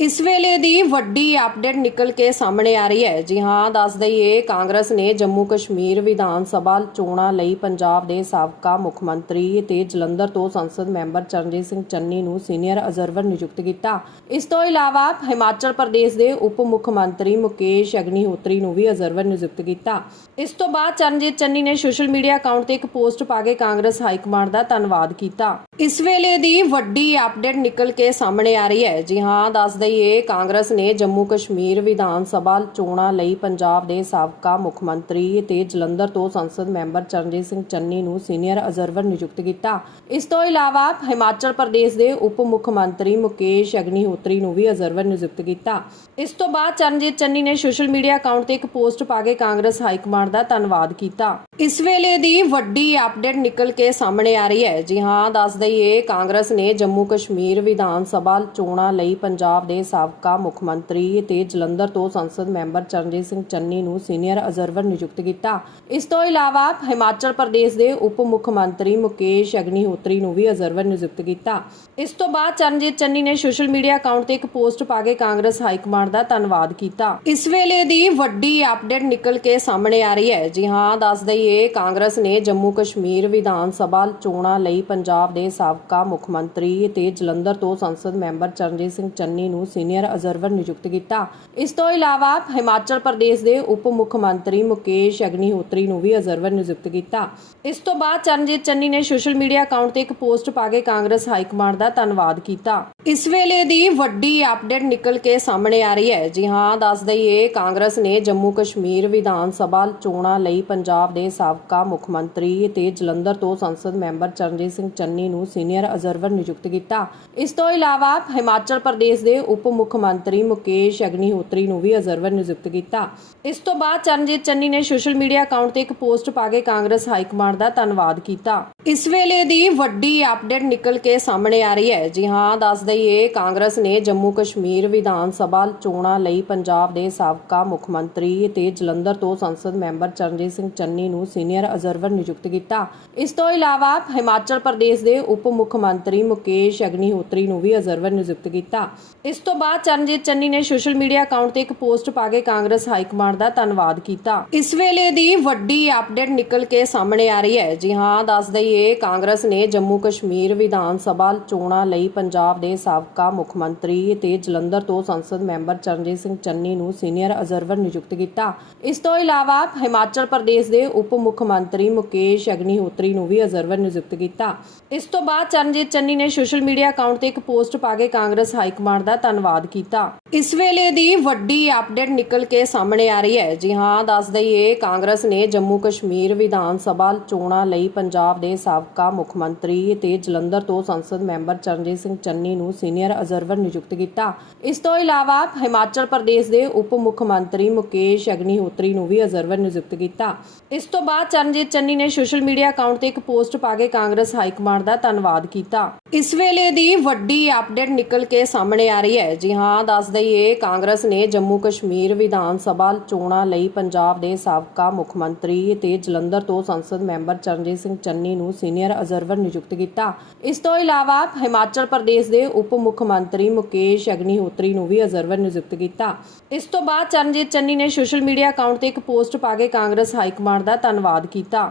ਇਸ ਵੇਲੇ ਦੀ ਵੱਡੀ ਅਪਡੇਟ ਨਿਕਲ ਕੇ ਸਾਹਮਣੇ ਆ ਰਹੀ ਹੈ। ਜੀ ਹਾਂ, ਦੱਸ ਦਈਏ, ਕਾਂਗਰਸ ਨੇ ਜੰਮੂ ਕਸ਼ਮੀਰ ਵਿਧਾਨ ਸਭਾ ਚੋਣਾਂ ਲਈ ਪੰਜਾਬ ਦੇ ਸਾਬਕਾ ਮੁੱਖ ਮੰਤਰੀ ਤੇ ਜਲੰਧਰ ਤੋਂ ਸੰਸਦ ਮੈਂਬਰ ਚਰਨਜੀਤ ਸਿੰਘ ਚੰਨੀ ਨੂੰ ਸੀਨੀਅਰ ਅਬਜ਼ਰਵਰ ਨਿਯੁਕਤ ਕੀਤਾ। ਇਸ ਤੋਂ ਇਲਾਵਾ ਹਿਮਾਚਲ ਪ੍ਰਦੇਸ਼ ਦੇ ਉਪ ਮੁੱਖ ਮੰਤਰੀ ਮੁਕੇਸ਼ ਅਗਨੀਹੋਤਰੀ ਨੂੰ ਵੀ ਅਬਜ਼ਰਵਰ ਨਿਯੁਕਤ ਕੀਤਾ। ਇਸ ਤੋਂ ਬਾਅਦ ਚਰਨਜੀਤ ਚੰਨੀ ਨੇ ਸੋਸ਼ਲ ਮੀਡੀਆ ਅਕਾਊਂਟ ਤੇ ਇੱਕ ਪੋਸਟ ਪਾ ਕੇ ਕਾਂਗਰਸ ਹਾਈ ਕਮਾਂਡ ਦਾ ਧੰਨਵਾਦ ਕੀਤਾ। ਇਸ ਵੇਲੇ ਦੀ ਵੱਡੀ ਅਪਡੇਟ ਨਿਕਲ ਕੇ ਸਾਹਮਣੇ ਆ ਰਹੀ ਹੈ। ਜੀ ਹਾਂ, ਦੱਸ ਦਈਏ ਕਾਂਗਰਸ ਨੇ ਜੰਮੂ ਕਸ਼ਮੀਰ ਵਿਧਾਨ ਸਭਾ ਚੋਣਾਂ ਲਈ ਪੰਜਾਬ ਦੇ ਸਾਬਕਾ ਮੁੱਖ ਮੰਤਰੀ ਤੇ ਜਲੰਧਰ ਤੋਂ ਸੰਸਦ ਮੈਂਬਰ ਚਰਨਜੀਤ ਸਿੰਘ ਚੰਨੀ ਨੂੰ ਸੀਨੀਅਰ ਅਬਜ਼ਰਵਰ ਨਿਯੁਕਤ ਕੀਤਾ। ਇਸ ਤੋਂ ਇਲਾਵਾ ਹਿਮਾਚਲ ਪ੍ਰਦੇਸ਼ ਦੇ ਉਪ ਮੁੱਖ ਮੰਤਰੀ ਮੁਕੇਸ਼ ਅਗਨੀਹੋਤਰੀ ਨੂੰ ਵੀ ਅਬਜ਼ਰਵਰ ਨਿਯੁਕਤ ਕੀਤਾ। ਇਸ ਤੋਂ ਬਾਅਦ ਚਰਨਜੀਤ ਚੰਨੀ ਨੇ ਸੋਸ਼ਲ ਮੀਡੀਆ ਅਕਾਊਂਟ ਤੇ ਇੱਕ ਪੋਸਟ ਪਾ ਕੇ ਕਾਂਗਰਸ ਹਾਈ ਕਮਾਂਡ ਦਾ ਧੰਨਵਾਦ ਕੀਤਾ। ਇਸ ਵੇਲੇ ਦੀ ਵੱਡੀ ਅਪਡੇਟ ਨਿਕਲ ਕੇ ਸਾਹਮਣੇ ਆ ਰਹੀ ਹੈ। ਜੀ ਹਾਂ, ਦੱਸ ਦਈਏ ਕਾਂਗਰਸ ਨੇ ਜੰਮੂ ਕਸ਼ਮੀਰ ਵਿਧਾਨ ਸਭਾ ਚੋਣਾਂ ਲਈ ਪੰਜਾਬ ਦੇ ਸਾਬਕਾ ਮੁੱਖ ਮੰਤਰੀ ਤੇ ਜਲੰਧਰ ਤੋਂ ਸੰਸਦ ਮੈਂਬਰ ਚਰਨਜੀਤ ਸਿੰਘ ਚੰਨੀ ਨੂੰ ਸੀਨੀਅਰ ਅਬਜ਼ਰਵਰ ਨਿਯੁਕਤ ਕੀਤਾ। ਇਸ ਤੋਂ ਇਲਾਵਾ ਹਿਮਾਚਲ ਪ੍ਰਦੇਸ਼ ਦੇ ਉਪ ਮੁੱਖ ਮੰਤਰੀ ਮੁਕੇਸ਼ ਅਗਨੀਹੋਤਰੀ ਨੂੰ ਵੀ ਅਬਜ਼ਰਵਰ ਨਿਯੁਕਤ ਕੀਤਾ। ਇਸ ਤੋਂ ਬਾਅਦ ਚਰਨਜੀਤ ਚੰਨੀ ਨੇ ਸੋਸ਼ਲ ਮੀਡੀਆ ਅਕਾਊਂਟ ਤੇ ਇੱਕ ਪੋਸਟ ਪਾ ਕੇ ਕਾਂਗਰਸ ਹਾਈ ਕਮਾਂਡ ਦਾ ਧੰਨਵਾਦ ਕੀਤਾ। ਇਸ ਵੇਲੇ ਦੀ ਵੱਡੀ ਅਪਡੇਟ ਨਿਕਲ ਕੇ ਸਾਹਮਣੇ ਆ ਰਹੀ ਹੈ। ਜੀ ਹਾਂ, ਦੱਸ ਦਈਏ, ਕਾਂਗਰਸ ਨੇ ਜੰਮੂ ਕਸ਼ਮੀਰ ਵਿਧਾਨ ਸਭਾ ਚੋਣਾਂ ਲਈ ਪੰਜਾਬ ਦੇ ਸਾਬਕਾ ਮੁੱਖ ਮੰਤਰੀ ਤੇ ਜਲੰਧਰ ਤੋਂ ਸੰਸਦ ਮੈਂਬਰ ਚਰਨਜੀਤ ਸਿੰਘ ਚੰਨੀ ਨੂੰ ਸੀਨੀਅਰ ਅਬਜ਼ਰਵਰ ਨਿਯੁਕਤ ਕੀਤਾ। ਇਸ ਤੋਂ ਇਲਾਵਾ ਹਿਮਾਚਲ ਪ੍ਰਦੇਸ਼ ਦੇ ਉਪ ਮੁੱਖ ਮੰਤਰੀ ਮੁਕੇਸ਼ ਅਗਨੀਹੋਤਰੀ ਨੂੰ ਵੀ ਅਬਜ਼ਰਵਰ ਨਿਯੁਕਤ ਕੀਤਾ। ਇਸ ਤੋਂ ਬਾਅਦ ਚਰਨਜੀਤ ਚੰਨੀ ਨੇ ਸੋਸ਼ਲ ਮੀਡੀਆ ਅਕਾਊਂਟ ਤੇ ਇੱਕ ਪੋਸਟ ਪਾ ਕੇ ਕਾਂਗਰਸ ਹਾਈ ਕਮਾਂਡ ਦਾ ਧੰਨਵਾਦ ਕੀਤਾ। ਇਸ ਵੇਲੇ ਦੀ ਵੱਡੀ ਅਪਡੇਟ ਨਿਕਲ ਕੇ ਸਾਹਮਣੇ ਆ ਰਹੀ ਹੈ। ਜੀ ਹਾਂ, ਦੱਸ ਦਈਏ, ਕਾਂਗਰਸ ਨੇ ਜੰਮੂ ਕਸ਼ਮੀਰ ਵਿਧਾਨ ਸਭਾ ਚੋਣਾਂ ਲਈ ਪੰਜਾਬ ਦੇ ਸਾਬਕਾ ਮੁੱਖ ਮੰਤਰੀ ਤੇ ਜਲੰਧਰ ਤੋਂ ਸੰਸਦ ਮੈਂਬਰ ਚਰਨਜੀਤ ਸਿੰਘ ਚੰਨੀ ਨੂੰ ਸੀਨੀਅਰ ਅਬਜ਼ਰਵਰ ਨਿਯੁਕਤ ਕੀਤਾ। ਇਸ ਤੋਂ ਇਲਾਵਾ ਹਿਮਾਚਲ ਪ੍ਰਦੇਸ਼ ਦੇ ਉਪ ਮੁੱਖ ਮੰਤਰੀ ਮੁਕੇਸ਼ ਅਗਨੀਹੋਤਰੀ ਨੂੰ ਵੀ ਅਬਜ਼ਰਵਰ ਨਿਯੁਕਤ ਕੀਤਾ। ਇਸ ਤੋਂ ਬਾਅਦ ਚਰਨਜੀਤ ਚੰਨੀ ਨੇ ਸੋਸ਼ਲ ਮੀਡੀਆ ਅਕਾਊਂਟ ਤੇ ਇੱਕ ਪੋਸਟ ਪਾ ਕੇ ਕਾਂਗਰਸ ਹਾਈ ਕਮਾਂਡ ਦਾ ਧੰਨਵਾਦ ਕੀਤਾ। ਇਸ ਵੇਲੇ ਦੀ ਵੱਡੀ ਅਪਡੇਟ ਨਿਕਲ ਕੇ ਸਾਹਮਣੇ ਆ ਰਹੀ ਹੈ। ਜੀ ਹਾਂ, ਦੱਸ ਦਈਏ, ਕਾਂਗਰਸ ਨੇ ਜੰਮੂ ਕਸ਼ਮੀਰ ਵਿਧਾਨ ਸਭਾ ਚੋਣਾਂ ਲਈ ਪੰਜਾਬ ਦੇ ਸਾਬਕਾ ਮੁੱਖ ਮੰਤਰੀ ਤੇ ਜਲੰਧਰ ਤੋਂ ਸੰਸਦ ਮੈਂਬਰ ਚਰਨਜੀਤ ਸਿੰਘ ਚੰਨੀ ਨੂੰ ਸੀਨੀਅਰ ਅਬਜ਼ਰਵਰ ਨਿਯੁਕਤ ਕੀਤਾ। ਇਸ ਤੋਂ ਇਲਾਵਾ ਹਿਮਾਚਲ ਪ੍ਰਦੇਸ਼ ਦੇ ਉਪ ਮੁੱਖ ਮੰਤਰੀ ਮੁਕੇਸ਼ ਅਗਨੀਹੋਤਰੀ ਨੂੰ ਵੀ ਅਬਜ਼ਰਵਰ ਨਿਯੁਕਤ ਕੀਤਾ। ਇਸ ਤੋਂ ਬਾਅਦ ਚਰਨਜੀਤ ਚੰਨੀ ਨੇ ਸੋਸ਼ਲ ਮੀਡੀਆ ਅਕਾਊਂਟ ਤੇ ਇੱਕ ਪੋਸਟ ਪਾ ਕੇ ਕਾਂਗਰਸ ਹਾਈ ਕਮਾਂਡ ਦਾ ਧੰਨਵਾਦ ਕੀਤਾ। ਇਸ ਵੇਲੇ ਦੀ ਵੱਡੀ ਅਪਡੇਟ ਨਿਕਲ ਕੇ ਸਾਹਮਣੇ ਆ ਰਹੀ ਹੈ। ਜੀ ਹਾਂ, ਦੱਸ ਦਈਏ ਕਾਂਗਰਸ ਨੇ ਜੰਮੂ ਕਸ਼ਮੀਰ ਵਿਧਾਨ ਸਭਾ ਚੋਣਾਂ ਲਈ ਪੰਜਾਬ ਦੇ ਸਾਬਕਾ ਮੁੱਖ ਮੰਤਰੀ ਤੇ ਜਲੰਧਰ ਤੋਂ ਸੰਸਦ ਮੈਂਬਰ ਚਰਨਜੀਤ ਸਿੰਘ ਚੰਨੀ ਨੂੰ ਸੀਨੀਅਰ ਅਬਜ਼ਰਵਰ ਨਿਯੁਕਤ ਕੀਤਾ। ਇਸ ਤੋਂ ਇਲਾਵਾ ਹਿਮਾਚਲ ਪ੍ਰਦੇਸ਼ ਦੇ ਉਪ ਮੁੱਖ ਮੰਤਰੀ ਮੁਕੇਸ਼ ਅਗਨੀਹੋਤਰੀ ਨੂੰ ਵੀ ਅਬਜ਼ਰਵਰ ਨਿਯੁਕਤ ਕੀਤਾ। ਇਸ ਤੋਂ ਬਾਅਦ ਚਰਨਜੀਤ ਚੰਨੀ ਨੇ ਸੋਸ਼ਲ ਮੀਡੀਆ ਅਕਾਊਂਟ ਤੇ ਇੱਕ ਪੋਸਟ ਪਾ ਕੇ ਕਾਂਗਰਸ ਹਾਈ ਕਮਾਂਡ ਦਾ ਧੰਨਵਾਦ ਕੀਤਾ। ਇਸ ਵੇਲੇ ਦੀ ਵੱਡੀ ਅਪਡੇਟ ਨਿਕਲ ਕੇ ਸਾਹਮਣੇ ਆ ਰਹੀ ਹੈ। ਜੀ ਹਾਂ, ਦੱਸ ਦਈਏ ਕਾਂਗਰਸ ਨੇ ਜੰਮੂ ਕਸ਼ਮੀਰ ਵਿਧਾਨ ਸਭਾ ਚੋਣਾਂ ਲਈ ਪੰਜਾਬ ਦੇ ਸਾਬਕਾ ਮੁੱਖ ਮੰਤਰੀ ਤੇ ਜਲੰਧਰ ਤੋਂ ਸੰਸਦ ਮੈਂਬਰ ਚਰਨਜੀਤ ਸਿੰਘ ਚੰਨੀ ਨੂੰ ਸੀਨੀਅਰ ਅਬਜ਼ਰਵਰ ਨਿਯੁਕਤ ਕੀਤਾ। ਇਸ ਤੋਂ ਇਲਾਵਾ ਹਿਮਾਚਲ ਪ੍ਰਦੇਸ਼ ਦੇ ਉਪ ਮੁੱਖ ਮੰਤਰੀ ਮੁਕੇਸ਼ ਅਗਨੀਹੋਤਰੀ ਨੂੰ ਵੀ ਅਬਜ਼ਰਵਰ ਨਿਯੁਕਤ ਕੀਤਾ। ਇਸ ਤੋਂ ਬਾਅਦ ਚਰਨਜੀਤ ਚੰਨੀ ਨੇ ਸੋਸ਼ਲ ਮੀਡੀਆ ਅਕਾਊਂਟ ਤੇ ਇੱਕ ਪੋਸਟ ਪਾ ਕੇ ਕਾਂਗਰਸ ਹਾਈ ਕਮਾਂਡ ਦਾ ਧੰਨਵਾਦ ਕੀਤਾ। ਇਸ ਵੇਲੇ ਦੀ ਵੱਡੀ ਅਪਡੇਟ ਨਿਕਲ ਕੇ ਸਾਹਮਣੇ ਆ ਰਹੀ ਹੈ। ਜੀ ਹਾਂ, ਦੱਸ ਦਈਏ, ਕਾਂਗਰਸ ਨੇ ਜੰਮੂ ਕਸ਼ਮੀਰ ਵਿਧਾਨ ਸਭਾ ਚੋਣਾਂ ਲਈ ਪੰਜਾਬ ਦੇ ਸਾਬਕਾ ਮੁੱਖ ਮੰਤਰੀ ਤੇ ਜਲੰਧਰ ਤੋਂ ਸੰਸਦ ਮੈਂਬਰ ਚਰਨਜੀਤ ਸਿੰਘ ਚੰਨੀ ਨੂੰ ਨੂੰ ਸੀਨੀਅਰ ਅਬਜ਼ਰਵਰ ਨਿਯੁਕਤ ਕੀਤਾ। ਇਸ ਤੋਂ ਇਲਾਵਾ ਹਿਮਾਚਲ ਪ੍ਰਦੇਸ਼ ਦੇ ਉਪ ਮੁੱਖ ਮੰਤਰੀ ਮੁਕੇਸ਼ ਅਗਨੀਹੋਤਰੀ ਨੂੰ ਵੀ ਅਬਜ਼ਰਵਰ ਨਿਯੁਕਤ ਕੀਤਾ। ਇਸ ਤੋਂ ਬਾਅਦ ਚਰਨਜੀਤ ਚੰਨੀ ਨੇ ਸੋਸ਼ਲ ਮੀਡੀਆ ਅਕਾਊਂਟ ਤੇ ਇੱਕ ਪੋਸਟ ਪਾ ਕੇ ਕਾਂਗਰਸ ਹਾਈ ਕਮਾਂਡ ਦਾ ਧੰਨਵਾਦ ਕੀਤਾ।